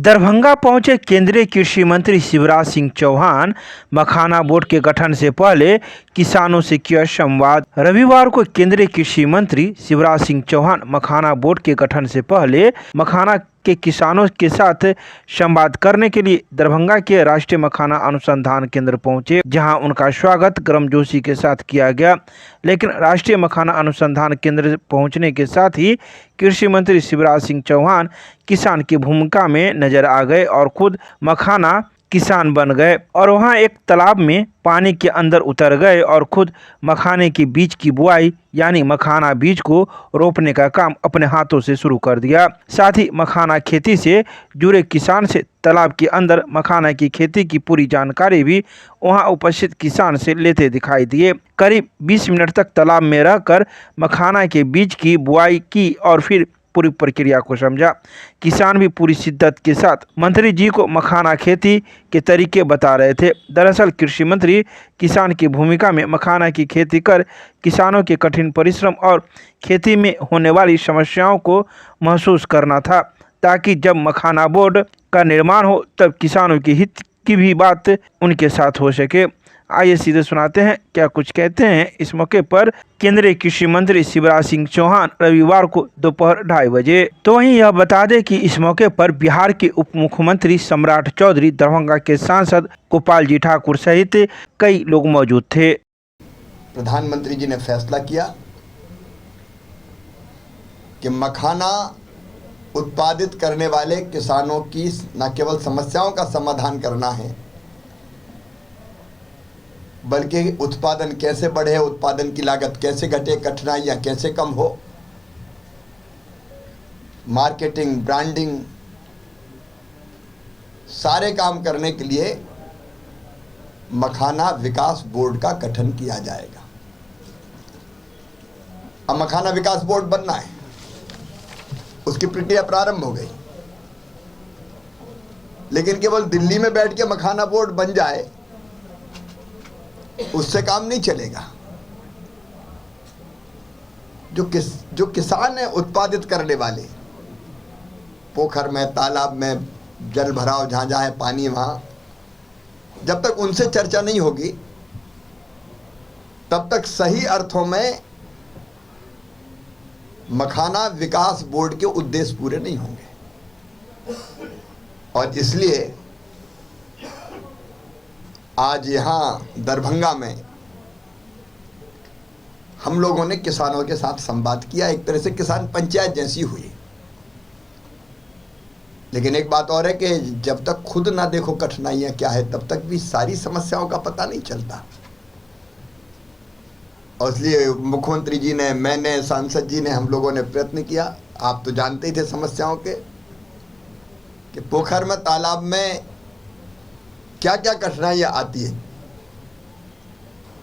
दरभंगा पहुंचे केंद्रीय कृषि मंत्री शिवराज सिंह चौहान। मखाना बोर्ड के गठन से पहले किसानों से किया संवाद। रविवार को केंद्रीय कृषि मंत्री शिवराज सिंह चौहान मखाना बोर्ड के गठन से पहले मखाना के किसानों के साथ संवाद करने के लिए दरभंगा के राष्ट्रीय मखाना अनुसंधान केंद्र पहुंचे, जहां उनका स्वागत गर्मजोशी के साथ किया गया। लेकिन राष्ट्रीय मखाना अनुसंधान केंद्र पहुंचने के साथ ही कृषि मंत्री शिवराज सिंह चौहान किसान की भूमिका में नजर आ गए और खुद मखाना किसान बन गए और वहां एक तालाब में पानी के अंदर उतर गए और खुद मखाने के बीज की बुआई यानी मखाना बीज को रोपने का काम अपने हाथों से शुरू कर दिया। साथ ही मखाना खेती से जुड़े किसान से तालाब के अंदर मखाना की खेती की पूरी जानकारी भी वहां उपस्थित किसान से लेते दिखाई दिए। करीब 20 मिनट तक तालाब में रहकर मखाना के बीज की बुआई की और फिर पूरी प्रक्रिया को समझा। किसान भी पूरी शिद्दत के साथ मंत्री जी को मखाना खेती के तरीके बता रहे थे। दरअसल कृषि मंत्री किसान की भूमिका में मखाना की खेती कर किसानों के कठिन परिश्रम और खेती में होने वाली समस्याओं को महसूस करना था, ताकि जब मखाना बोर्ड का निर्माण हो तब किसानों के हित की भी बात उनके साथ हो सके। आइए सीधे सुनाते हैं क्या कुछ कहते हैं इस मौके पर केंद्रीय कृषि मंत्री शिवराज सिंह चौहान रविवार को दोपहर 2:30 बजे। तो वहीं यह बता दें कि इस मौके पर बिहार के उप मुख्यमंत्री सम्राट चौधरी, दरभंगा के सांसद गोपाल जी ठाकुर सहित कई लोग मौजूद थे। प्रधानमंत्री जी ने फैसला किया कि मखाना उत्पादित करने वाले किसानों की न केवल समस्याओं का समाधान करना है, बल्कि उत्पादन कैसे बढ़े, उत्पादन की लागत कैसे घटे, कठिनाइयाँ कैसे कम हो, मार्केटिंग, ब्रांडिंग, सारे काम करने के लिए मखाना विकास बोर्ड का गठन किया जाएगा। अब मखाना विकास बोर्ड बनना है, उसकी प्रक्रिया प्रारंभ हो गई। लेकिन केवल दिल्ली में बैठ के मखाना बोर्ड बन जाए उससे काम नहीं चलेगा। जो किसान है उत्पादित करने वाले, पोखर में, तालाब में जल भराव जहां जहां है पानी, वहां जब तक उनसे चर्चा नहीं होगी तब तक सही अर्थों में मखाना विकास बोर्ड के उद्देश्य पूरे नहीं होंगे। और इसलिए आज यहाँ दरभंगा में हम लोगों ने किसानों के साथ संवाद किया। एक तरह से किसान पंचायत जैसी हुई। लेकिन एक बात और है कि जब तक खुद ना देखो कठिनाइयाँ क्या है तब तक भी सारी समस्याओं का पता नहीं चलता। और इसलिए मुख्यमंत्री जी ने, मैंने, सांसद जी ने, हम लोगों ने प्रयत्न किया। आप तो जानते ही थे समस्याओं के कि पोखर में, तालाब में क्या क्या कठिनाइयाँ आती है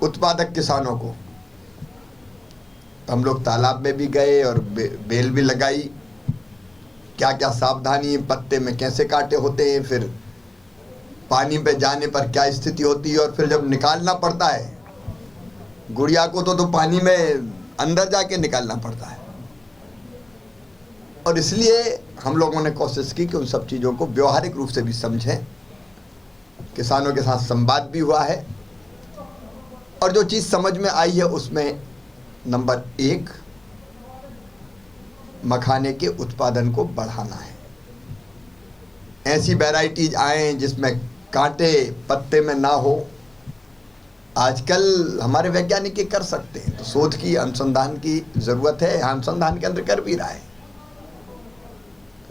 उत्पादक किसानों को। हम लोग तालाब में भी गए और बेल भी लगाई, क्या क्या सावधानी, पत्ते में कैसे कांटे होते हैं, फिर पानी पे जाने पर क्या स्थिति होती है, और फिर जब निकालना पड़ता है गुड़िया को तो पानी में अंदर जाके निकालना पड़ता है। और इसलिए हम लोगों ने कोशिश की कि उन सब चीज़ों को व्यवहारिक रूप से भी समझें। किसानों के साथ संवाद भी हुआ है और जो चीज़ समझ में आई है उसमें नंबर 1 मखाने के उत्पादन को बढ़ाना है। ऐसी वैरायटीज आए जिसमें कांटे पत्ते में ना हो। आजकल हमारे वैज्ञानिक ये कर सकते हैं, तो शोध की, अनुसंधान की ज़रूरत है। अनुसंधान केंद्र कर भी रहा है।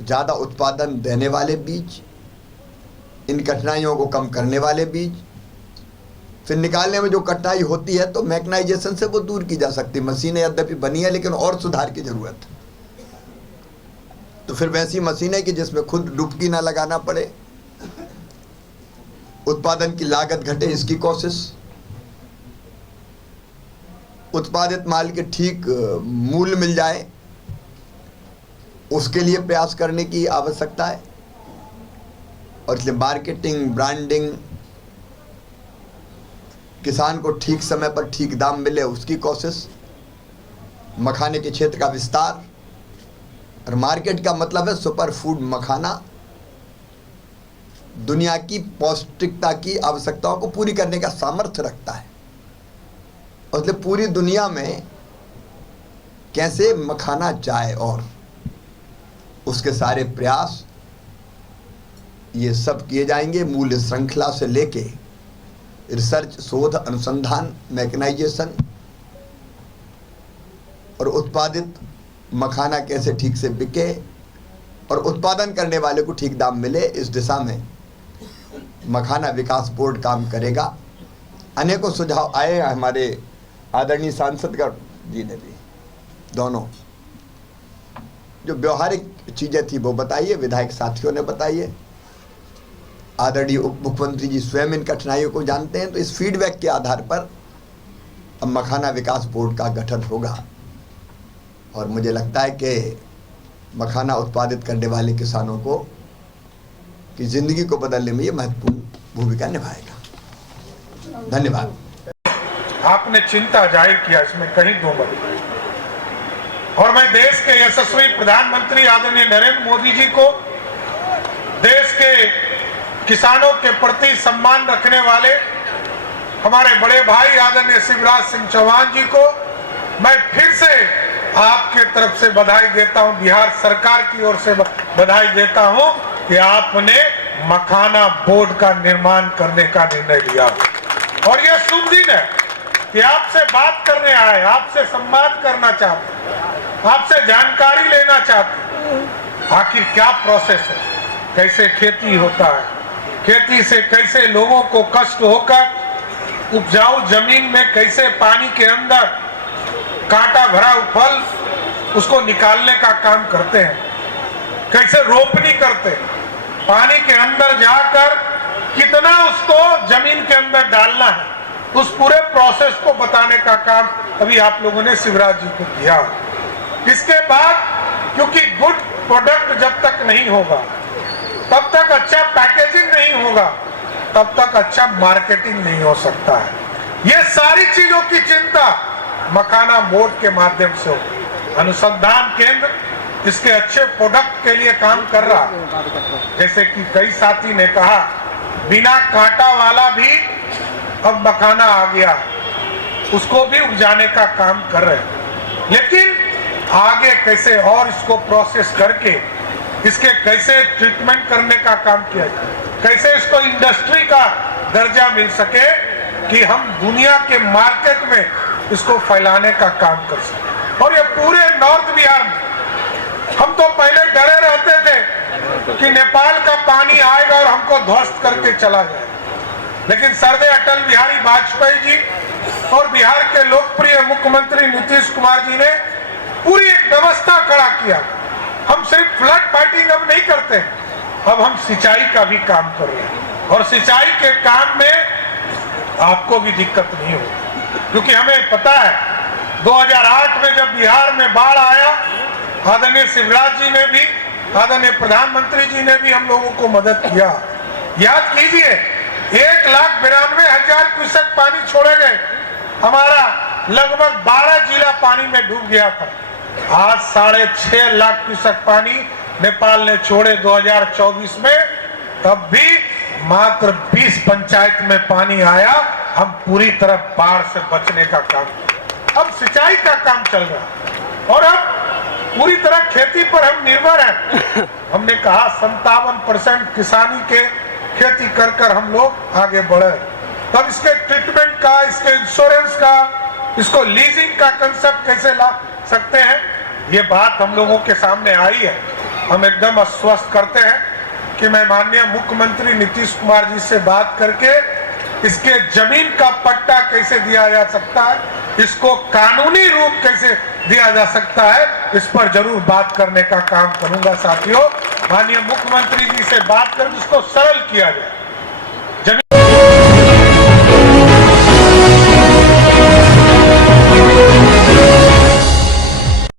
ज़्यादा उत्पादन देने वाले बीज, इन कठिनाइयों को कम करने वाले बीज, फिर निकालने में जो कठिनाई होती है तो मैकेनाइजेशन से वो दूर की जा सकती है। मशीनें यद्यपि बनी है लेकिन और सुधार की ज़रूरत है। तो फिर वैसी मशीनें कि जिसमें खुद डुबकी ना लगाना पड़े, उत्पादन की लागत घटे, इसकी कोशिश, उत्पादित माल के ठीक मूल्य मिल जाए उसके लिए प्रयास करने की आवश्यकता है। और इसलिए मार्केटिंग, ब्रांडिंग, किसान को ठीक समय पर ठीक दाम मिले उसकी कोशिश, मखाने के क्षेत्र का विस्तार। और मार्केट का मतलब है सुपर फूड मखाना, दुनिया की पौष्टिकता की आवश्यकताओं को पूरी करने का सामर्थ्य रखता है। और इसलिए पूरी दुनिया में कैसे मखाना जाए और उसके सारे प्रयास ये सब किए जाएंगे, मूल्य श्रृंखला से लेके रिसर्च, शोध, अनुसंधान, मैकेनाइजेशन और उत्पादित मखाना कैसे ठीक से बिके और उत्पादन करने वाले को ठीक दाम मिले, इस दिशा में मखाना विकास बोर्ड काम करेगा। अनेकों सुझाव आए, हमारे आदरणीय सांसद जी ने भी दोनों जो व्यवहारिक चीज़ें थी वो बताइए, विधायक साथियों ने बताइए, आदरणीय उप मुख्यमंत्री जी स्वयं इन कठिनाइयों को जानते हैं। तो इस फीडबैक के आधार पर अब मखाना विकास बोर्ड का गठन होगा और मुझे लगता है कि मखाना उत्पादित करने वाले किसानों को की जिंदगी को बदलने में ये महत्वपूर्ण भूमिका निभाएगा। धन्यवाद। आपने चिंता जाहिर किया, इसमें कहीं दो मत नहीं। और मैं देश के यशस्वी प्रधानमंत्री आदरणीय नरेंद्र मोदी जी को, देश के किसानों के प्रति सम्मान रखने वाले हमारे बड़े भाई आदरणीय शिवराज सिंह चौहान जी को मैं फिर से आपके तरफ से बधाई देता हूं, बिहार सरकार की ओर से बधाई देता हूं कि आपने मखाना बोर्ड का निर्माण करने का निर्णय लिया। और यह शुभ दिन है कि आपसे बात करने आए, आपसे संवाद करना चाहते, आपसे जानकारी लेना चाहते, आखिर क्या प्रोसेस है, कैसे खेती होता है, खेती से कैसे लोगों को कष्ट होकर उपजाऊ जमीन में कैसे पानी के अंदर कांटा भरा फल उसको निकालने का काम करते हैं, कैसे रोपनी करते हैं, पानी के अंदर जाकर कितना उसको जमीन के अंदर डालना है, उस पूरे प्रोसेस को बताने का काम अभी आप लोगों ने शिवराज जी को किया। इसके बाद क्योंकि गुड प्रोडक्ट जब तक नहीं होगा, तब तक अच्छा पैकेजिंग नहीं होगा, तब तक अच्छा मार्केटिंग नहीं हो सकता है। ये सारी चीजों की चिंता मखाना बोर्ड के माध्यम से हो। अनुसंधान केंद्र इसके अच्छे प्रोडक्ट के लिए काम कर रहा है। जैसे कि कई साथी ने कहा, बिना कांटा वाला भी अब मखाना आ गया, उसको भी उपजाने का काम कर रहे हैं। लेकिन आगे कैसे और इसको प्रोसेस करके इसके कैसे ट्रीटमेंट करने का काम किया जाए, कैसे इसको इंडस्ट्री का दर्जा मिल सके कि हम दुनिया के मार्केट में इसको फैलाने का काम कर सके। और ये पूरे नॉर्थ बिहार में हम तो पहले डरे रहते थे कि नेपाल का पानी आएगा और हमको ध्वस्त करके चला जाए, लेकिन सरदे अटल बिहारी वाजपेयी जी और बिहार के लोकप्रिय मुख्यमंत्री नीतीश कुमार जी ने पूरी एक व्यवस्था खड़ा किया। हम सिर्फ फ्लड फाइटिंग अब नहीं करते, अब हम सिंचाई का भी काम कर रहे हैं और सिंचाई के काम में आपको भी दिक्कत नहीं होगी, क्योंकि हमें पता है 2008 में जब बिहार में बाढ़ आया, आदरणीय शिवराज जी ने भी, आदरणीय प्रधानमंत्री जी ने भी हम लोगों को मदद किया। याद कीजिए, 1,92,000 क्यूसेक पानी छोड़े गए, हमारा लगभग 12 जिला पानी में डूब गया था। आज 6.5 लाख क्यूसेक पानी नेपाल ने छोड़े 2024 में, तब भी मात्र 20 पंचायत में पानी आया। हम पूरी तरह बाढ़ से बचने का काम, अब सिंचाई का काम चल रहा है और अब पूरी तरह खेती पर हम निर्भर हैं। हमने कहा 57% किसानी के खेती कर हम लोग आगे बढ़े। तब इसके ट्रीटमेंट का, इसके इंश्योरेंस का, इसको लीजिंग का कंसेप्ट कैसे ला सकते हैं, ये बात हम लोगों के सामने आई है। हम एकदम आश्वस्त करते हैं कि मैं माननीय मुख्यमंत्री नीतीश कुमार जी से बात करके इसके जमीन का पट्टा कैसे दिया जा सकता है, इसको कानूनी रूप कैसे दिया जा सकता है, इस पर जरूर बात करने का काम करूंगा। साथियों, माननीय मुख्यमंत्री जी से बात कर इसको सरल किया जाए।